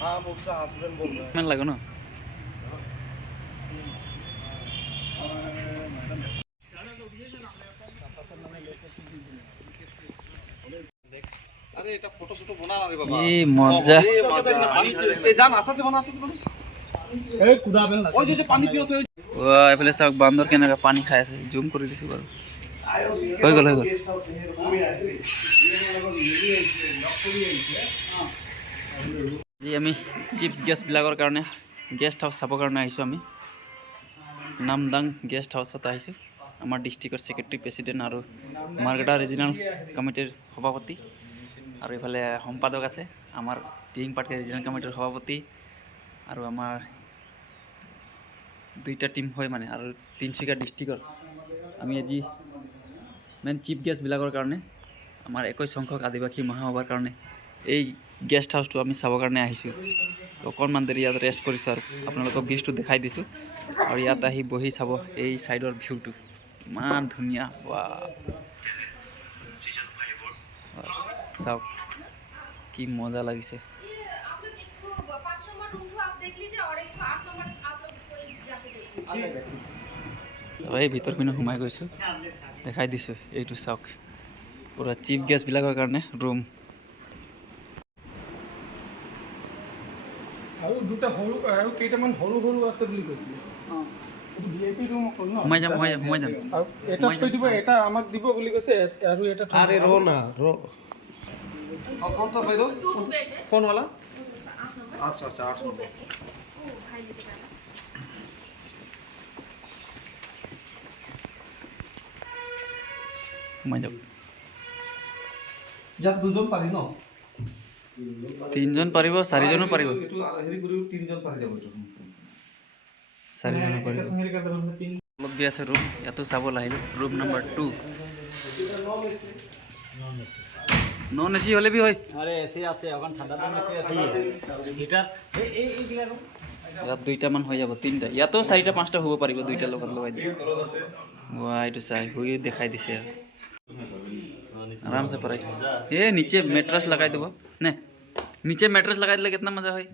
हाँ मुझसे हस्बैंड बोल रहे हैं। मैं लगो ना अरे এটা ফটো শুট বনা না রে বাবা ये मजा এই জান আছে বনা এই কুদাবেন না ওই যে পানি পিওতে वाह এফালে চাওক বান্দর কেনেকা পানী খাই আছে জুম কৰি দিছো বাৰু হৈ গল जी আমি চিফ গেষ্ট বিলাকৰ কাৰণে গেষ্ট হাউচ চাবৰ কাৰণে আহিছোঁ আমি নামদাং গেষ্ট হাউচত আহিছোঁ আমাৰ ডিষ্ট্ৰিক্টৰ সেক্ৰেটাৰী প্ৰেসিডেন্ট আৰু মাৰ্কেটা ৰিজনাল কমিটিৰ সভাপতি আৰু ইফালে সম্পাদক আছে আমাৰ টিং পাটকা ৰিজনাল কমিটিৰ সভাপতি আৰু আমাৰ দুইটা টিম হয় মানে আৰু তিনচুকীয়া ডিষ্ট্ৰিক্টৰ আমি আজি মেন চিফ গেষ্ট বিলাকৰ কাৰণে আমাৰ 21 সংখ্যক আদিবাসী মহাসভাৰ কাৰণে এই গেষ্ট হাউচটো আমি চাবৰ কাৰণে আহিছোঁ তো অকণমান দেৰি ইয়াত ৰেষ্ট কৰিছোঁ আৰু আপোনালোকক ভিউটো দেখাই দিছোঁ আৰু ইয়াত আহি বহি চাব এই সাইডৰ ভিউটো ইমান ধুনীয়া চাওক কি মজা লাগিছে এই ভিতৰ পিনে সোমাই গৈছোঁ দেখাই দিছোঁ এইটো চাওক পুৰা চিফ গেষ্ট বিলাকৰ কাৰণে ৰুম আৰু দুটা হৰু আৰু কেইটামান হৰু আছে বুলি কৈছিল ভিআইপি ৰুম হ'ল ন সোমাই যাম আৰু এটা থৈ দিব এটা আমাক দিব বুলি কৈছে আৰু এটা अरे रो ना रो और कौन सा भाई दो कौन वाला अच्छा अच्छा 8 नंबर সোমাই যাওক यार দুজন পারি ন তিনজন পাৰিব চাৰিজনো পাৰিব একটু হেৰি কৰি তিনজন পাৰি যাব এইটো চাৰিজনো পাৰিব অলপ দি আছে ৰুম ইয়াতো চাব লাগিল ৰুম নম্বৰ 2 নন এসি হলে বি হয় আরে এসি আছে এখন ঠান্ডা দিন একটু এসি হিটার এই গিলা রুম ইয়াত দুইটা মান হৈ যাব তিনটা ইয়াতো চাৰিটা পাঁচটা হ'ব পাৰিব দুইটা লগত লগাই দি ওয়া এইটো চাই হৈ দেখাই দিছে आराम से पढ़ाई ये नीचे मैट्रेस लगाई दो ने नीचे मैट्रेस लगा दिले कितना मजा है